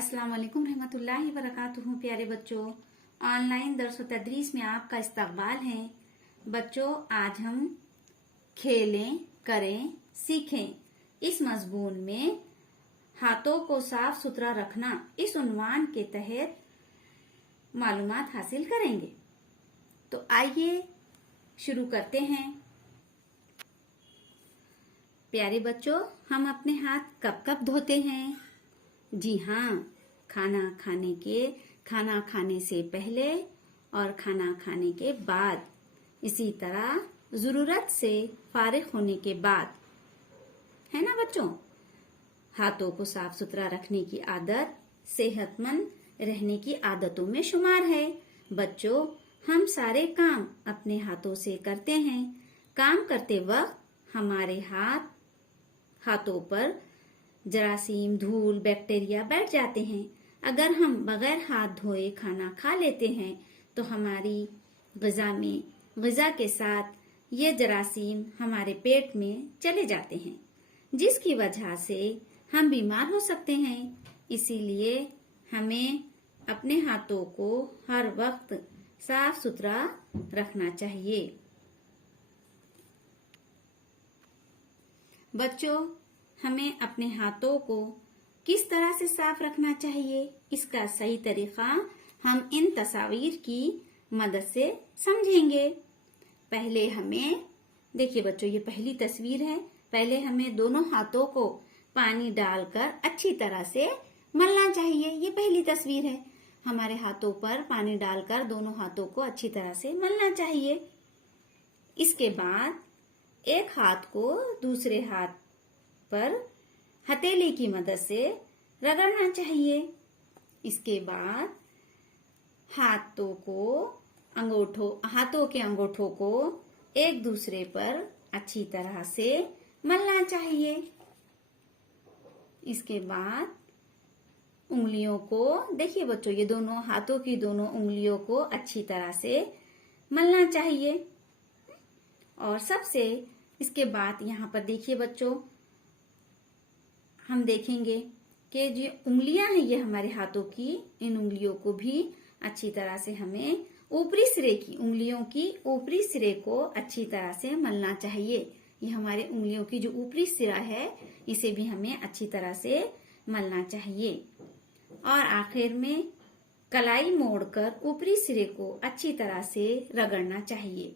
अस्सलाम वालेकुम रहमतुल्लाहि वबरकातुहू। प्यारे बच्चों, ऑनलाइन दर्स व तदरीस में आपका इस्तकबाल है। बच्चों, आज हम खेलें, करें, सीखें इस मजमून में हाथों को साफ सुथरा रखना इस उन्वान के तहत मालूमात हासिल करेंगे। तो आइए शुरू करते हैं। प्यारे बच्चों, हम अपने हाथ कब कब धोते हैं? जी हाँ, खाना खाने से पहले और खाना खाने के बाद, इसी तरह जरूरत से फारिग होने के बाद, है ना बच्चों। हाथों को साफ सुथरा रखने की आदत सेहतमंद रहने की आदतों में शुमार है। बच्चों, हम सारे काम अपने हाथों से करते हैं। काम करते वक्त हमारे हाथों पर जरासीम, धूल, बैक्टीरिया बैठ जाते हैं। अगर हम बगैर हाथ धोए खाना खा लेते हैं तो हमारी ग़िज़ा के साथ ये जरासीम हमारे पेट में चले जाते हैं, जिसकी वजह से हम बीमार हो सकते हैं। इसीलिए हमें अपने हाथों को हर वक्त साफ सुथरा रखना चाहिए। बच्चों, हमें अपने हाथों को किस तरह से साफ रखना चाहिए, इसका सही तरीका हम इन तस्वीर की मदद से समझेंगे। पहले हमें देखिए बच्चों, ये पहली तस्वीर है। पहले हमें दोनों हाथों को पानी डालकर अच्छी तरह से मलना चाहिए। ये पहली तस्वीर है। हमारे हाथों पर पानी डालकर दोनों हाथों को अच्छी तरह से मलना चाहिए। इसके बाद एक हाथ को दूसरे हाथ पर हथेली की मदद से रगड़ना चाहिए। इसके बाद हाथों के अंगूठों को एक दूसरे पर अच्छी तरह से मलना चाहिए। इसके बाद उंगलियों को देखिए बच्चों, ये दोनों हाथों की दोनों उंगलियों को अच्छी तरह से मलना चाहिए। और सबसे इसके बाद यहाँ पर देखिए बच्चों, हम देखेंगे कि जो उंगलियां हैं ये हमारे हाथों की, इन उंगलियों को भी अच्छी तरह से हमें उंगलियों की ऊपरी सिरे को अच्छी तरह से मलना चाहिए। ये हमारे उंगलियों की जो ऊपरी सिरा है, इसे भी हमें अच्छी तरह से मलना चाहिए। और आखिर में कलाई मोड़कर ऊपरी सिरे को अच्छी तरह से रगड़ना चाहिए।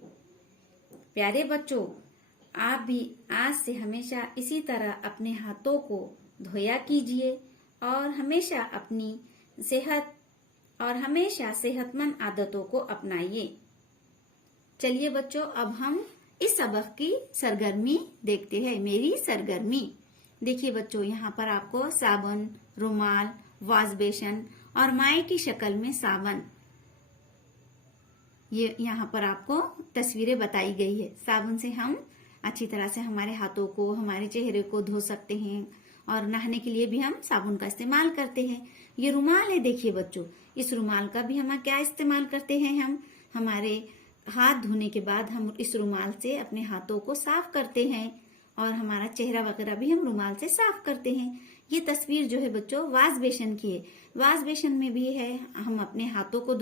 प्यारे बच्चों, आप भी आज से हमेशा इसी तरह अपने हाथों को धोया कीजिए और हमेशा अपनी सेहतमंद आदतों को अपनाइए। चलिए बच्चों, अब हम इस सबक की सरगर्मी देखते हैं। मेरी सरगर्मी देखिए बच्चों, यहाँ पर आपको साबुन, रुमाल, वॉश बेसन और माई की शक्ल में साबुन, ये यहाँ पर आपको तस्वीरें बताई गई है। साबुन से हम अच्छी तरह से हमारे हाथों को, हमारे चेहरे को धो सकते हैं और नहाने के लिए भी हम साबुन का इस्तेमाल करते हैं। ये रुमाल है, देखिए बच्चों, इस रुमाल का भी हम क्या इस्तेमाल करते हैं? हम हमारे हाथ धोने के बाद हम इस रुमाल से अपने हाथों को साफ करते हैं और हमारा चेहरा वगैरह भी हम रुमाल से साफ करते हैं। ये तस्वीर जो है बच्चों वॉश बेसन की है। वॉश बेसन में भी है, हम अपने हाथों को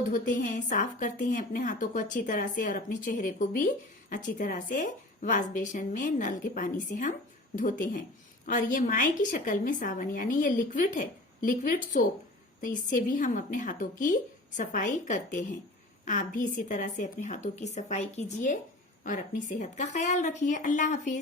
धोते हैं, साफ करते हैं अपने हाथों को अच्छी तरह से और अपने चेहरे को भी अच्छी तरह से वॉश बेसन में नल के पानी से हम धोते हैं। और ये माई की शक्ल में साबुन, यानी ये लिक्विड है, लिक्विड सोप, तो इससे भी हम अपने हाथों की सफाई करते हैं। आप भी इसी तरह से अपने हाथों की सफाई कीजिए और अपनी सेहत का ख्याल रखिए। अल्लाह हाफिज।